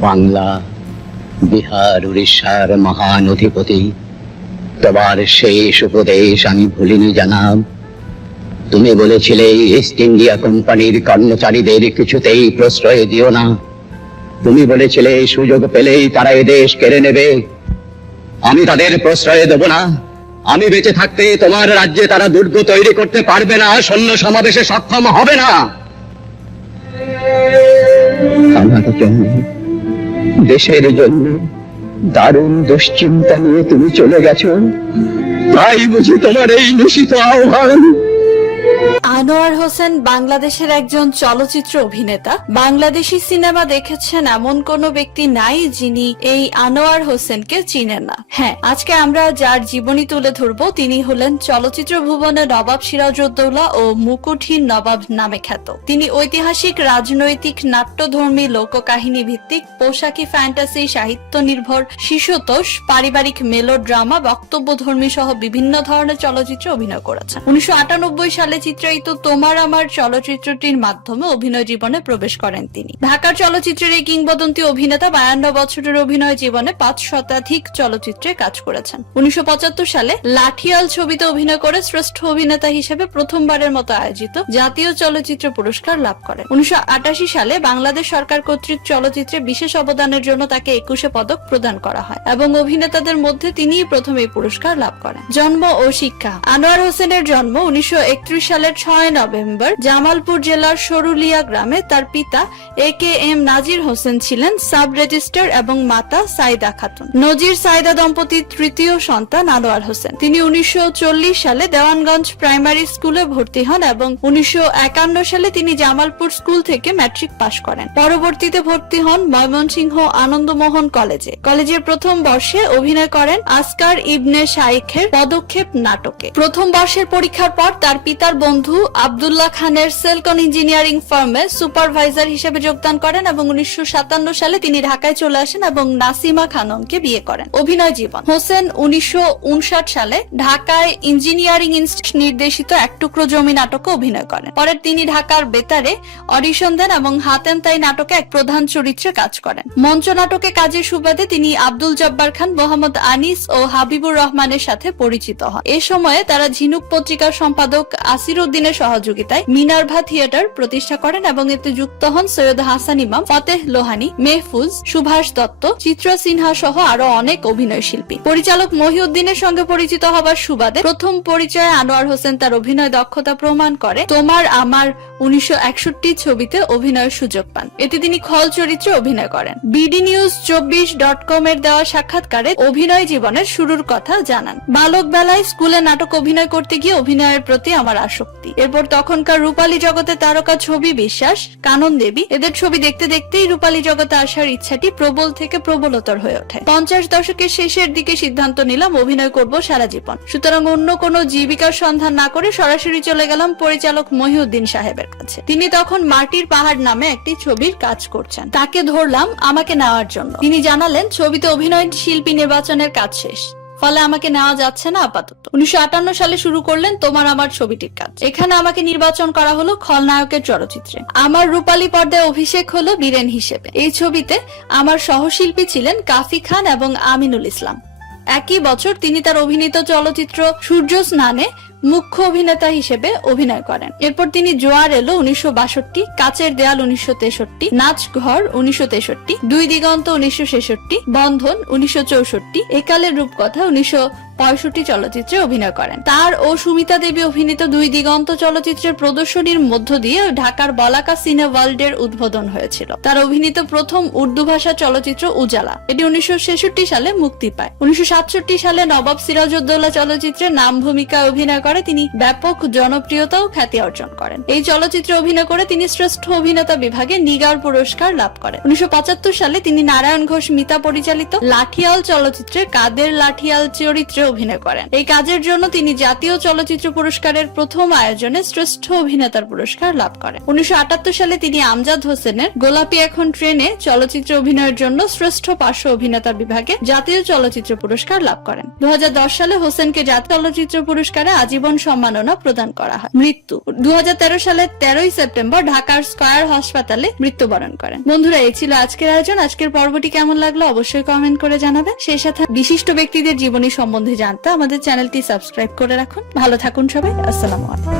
বাংলা, বিহার, উড়িষ্যার মহান অধিপতি। তোমার শেষ উপদেশ আমি ভুলিনি, জানাব। তুমি বলেছিলে ইস্ট ইন্ডিয়া কোম্পানির কর্মচারীদের কিছুতেই প্রশ্রয় দিও না। তুমি বলেছিলে, সুযোগ পেলেই তারা দেশ কেড়ে নেবে। আমি তাদের প্রশ্রয় দেব না। আমি বেঁচে থাকতে তোমার রাজ্যে তারা দুর্গ তৈরি করতে পারবে না, সৈন্য সমাবেশে সক্ষম হবে না। আমার জন্য দেশের জন্য দারুণ দুশ্চিন্তা নিয়ে তুমি চলে গেছো। তাই বুঝি তোমার এই নিশিত আহ্বান। আনোয়ার হোসেন বাংলাদেশের একজন চলচ্চিত্র অভিনেতা। বাংলাদেশি সিনেমা দেখেছেন এমন কোন ব্যক্তি নাই যিনি এই আনোয়ার হোসেনকে চিনেন না। হ্যাঁ আজকে আমরা যার জীবনী তুলে ধরব তিনি হলেন চলচ্চিত্র ভুবনে নবাব সিরাজউদ্দৌলা ও মুকুটহীন নবাব নামে খ্যাত। তিনি ঐতিহাসিক, রাজনৈতিক, নাট্যধর্মী, লোককাহিনী ভিত্তিক, পোশাকি, ফ্যান্টাসি, সাহিত্য নির্ভর, শিশুতোষ, পারিবারিক মেলো মেলোড্রামা, বক্তব্যধর্মী সহ বিভিন্ন ধরনের চলচ্চিত্রে অভিনয় করেছেন। উনিশশো আটানব্বই সালে চিত্রায়িত তোমার আমার চলচ্চিত্রটির মাধ্যমে অভিনয় জীবনে প্রবেশ করেন তিনি। ঢাকার চলচ্চিত্রের এই কিংবদন্তি অভিনেতা বায়ান্ন বছরের অভিনয় জীবনে পাঁচ শতাধিক চলচ্চিত্রে কাজ করেছেন। উনিশশো সালে লাঠিয়াল ছবিতে অভিনয় করে শ্রেষ্ঠ অভিনেতা হিসেবে প্রথমবারের মতো আয়োজিত জাতীয় চলচ্চিত্র পুরস্কার লাভ করেন। উনিশশো আটাশি সালে বাংলাদেশ সরকার কর্তৃক চলচ্চিত্রে বিশেষ অবদানের জন্য তাকে একুশে পদক প্রদান করা হয় এবং অভিনেতাদের মধ্যে তিনিই প্রথম এই পুরস্কার লাভ করেন। জন্ম ও শিক্ষা, আনোয়ার হোসেনের জন্ম উনিশশো একত্রিশ সালের ছয় নভেম্বর জামালপুর জেলার সরুলিয়া গ্রামে তার পিতা এ কে এম নাজির হোসেন ছিলেন সাব রেজিস্ট্রার এবং মাতা সাইদা খাতুন। নজির সাইদা দম্পতির তৃতীয় সন্তান আনোয়ার হোসেন। তিনি উনিশশো সালে দেওয়ানগঞ্জ প্রাইমারি স্কুলে ভর্তি হন এবং উনিশশো সালে তিনি জামালপুর স্কুল থেকে ম্যাট্রিক পাশ করেন। পরবর্তীতে ভর্তি হন ময়মনসিংহ আনন্দমোহন কলেজে। কলেজের প্রথম বর্ষে অভিনয় করেন আসকার ইবনে শাইখের পদক্ষেপ নাটকে। প্রথম বর্ষের পরীক্ষার পর তার পিতার বন্ধু আব্দুল্লাহ খানের সেলকন ইঞ্জিনিয়ারিং ফার্মে সুপারভাইজার হিসেবে যোগদান করেন এবং উনিশশো সালে তিনি ঢাকায় চলে আসেন এবং নাসিমা খানমকে বিয়ে করেন। অভিনয় জীবন। হোসেন উনিশশো সালে ঢাকায় ইঞ্জিনিয়ারিং ইনস্টিটিউট নির্দেশিত এক টুকরো জমি নাটকে অভিনয় করেন। পরে তিনি ঢাকার বেতারে অডিশন দেন এবং হাতেন তাই নাটকে এক প্রধান চরিত্রে কাজ করেন। মঞ্চ নাটকে কাজের সুবাদে তিনি আব্দুল জব্বার খান, মোহাম্মদ আনিস ও হাবিবুর রহমানের সাথে পরিচিত হন। এ সময়ে তারা ঝিনুক পত্রিকার সম্পাদক আসির উদ্দিনের সহযোগিতায় মিনার্ভা থিয়েটার প্রতিষ্ঠা করেন এবং এতে যুক্ত হন সৈয়দ হাসান ইমাম, ফতেহ লোহানি, মেহফুজ, সুভাষ দত্ত, চিত্র সিনহা সহ আরও অনেক অভিনয় শিল্পী। পরিচালক মহিউদ্দিনের সঙ্গে পরিচিত হবার সুবাদে প্রথম পরিচয়ে আনোয়ার হোসেন তার অভিনয় দক্ষতা প্রমাণ করে। তোমার আমার উনিশশো একষট্টি ছবিতে অভিনয়ের সুযোগ পান। এতে তিনি খল চরিত্রে অভিনয় করেন। বিডি নিউজ চব্বিশ ডট কম এর দেওয়া সাক্ষাৎকারে অভিনয় জীবনের শুরুর কথা জানান। বালক বেলায় স্কুলে নাটক অভিনয় করতে গিয়ে অভিনয়ের প্রতি আমার আসক্তি। এরপর তখনকার রূপালী জগতে তারকা ছবি বিশ্বাস, কানন দেবী, এদের ছবি দেখতে দেখতেই রূপালী জগতে আসার ইচ্ছাটি প্রবল থেকে প্রবলতর হয়ে ওঠে। পঞ্চাশ দশকের শেষের দিকে সিদ্ধান্ত নিলাম অভিনয় করব সারা জীবন। সুতরাং অন্য কোনো জীবিকার সন্ধান না করে সরাসরি চলে গেলাম পরিচালক মহিউদ্দিন সাহেবের কাছে। তিনি তখন মাটির পাহাড় নামে একটি ছবির কাজ করছেন। তাকে ধরলাম আমাকে নেওয়ার জন্য। তিনি জানালেন, ছবিতে অভিনয় শিল্পী নির্বাচনের কাজ শেষ। ফলে আমাকে নেওয়া যাচ্ছে না আপাতত। উনিশশো সালে শুরু করলেন তোমার আমার ছবিটির কাজ। এখানে আমাকে নির্বাচন করা হলো খলনায়কের চলচ্চিত্রে। আমার রূপালী পর্দায় অভিষেক হলো বীরেন হিসেবে। এই ছবিতে আমার সহশিল্পী ছিলেন কাফি খান এবং আমিনুল ইসলাম। একই বছর তিনি তার অভিনীত চলচ্চিত্র সূর্য স্নানে মুখ্য অভিনেতা হিসেবে অভিনয় করেন। এরপর তিনি জোয়ার এলো উনিশশো বাষট্টি, কাচের দেয়াল উনিশশো তেষট্টি, নাচ ঘর উনিশশো তেষট্টি, দুই দিগন্ত উনিশশো ছেষট্টি, বন্ধন উনিশশো চৌষট্টি, একালের রূপকথা উনিশশো পঁয়ষট্টি চলচ্চিত্রে অভিনয় করেন। তার ও সুমিতা দেবী অভিনীত দুই দিগন্ত চলচ্চিত্রের প্রদর্শনীর মধ্য দিয়ে ঢাকার বলাকা সিনে ওয়ার্ল্ডের উদ্বোধন হয়েছিল। তার অভিনীত প্রথম উর্দু ভাষা চলচ্চিত্র উজালা। এটি উনিশশো ছেষট্টি সালে মুক্তি পায়। উনিশশো সাতষট্টি সালে নবাব সিরাজউদ্দৌলা চলচ্চিত্রে নাম ভূমিকায় অভিনয় করে। তিনি ব্যাপক জনপ্রিয়তা ও খ্যাতি অর্জন করেন। এই চলচ্চিত্রে অভিনয় করে তিনি শ্রেষ্ঠ অভিনেতা বিভাগে নিগার পুরস্কার লাভ করেন। উনিশশো পঁচাত্তর সালে তিনি নারায়ণ ঘোষ মিতা পরিচালিত লাঠিয়াল চলচ্চিত্রে কাদের লাঠিয়াল চরিত্রে অভিনয় করেন। এই কাজের জন্য তিনি জাতীয় চলচ্চিত্র পুরস্কারের প্রথম আয়োজনে শ্রেষ্ঠ অভিনেতার পুরস্কার লাভ করেন। উনিশশো সালে তিনি আমজাদ হোসেনের গোলাপি এখন ট্রেনে চলচ্চিত্র অভিনয়ের জন্য শ্রেষ্ঠ পার্শ্ব অভিনেতার বিভাগে জাতীয় চলচ্চিত্র পুরস্কার লাভ করেন। দু সালে হোসেনকে জাতীয় চলচ্চিত্র পুরস্কারে আজীবন সম্মাননা প্রদান করা হয়। মৃত্যু। দু সালের তেরোই সেপ্টেম্বর ঢাকার স্কয়ার হাসপাতালে মৃত্যুবরণ করেন। বন্ধুরা, এই ছিল আজকের আয়োজন। আজকের পর্বটি কেমন লাগল অবশ্যই কমেন্ট করে জানাবেন। সেই সাথে বিশিষ্ট ব্যক্তিদের জীবনী সম্বন্ধে জানতে আমাদের চ্যানেলটি সাবস্ক্রাইব করে রাখুন। ভালো থাকুন সবাই। আসসালামু আলাইকুম।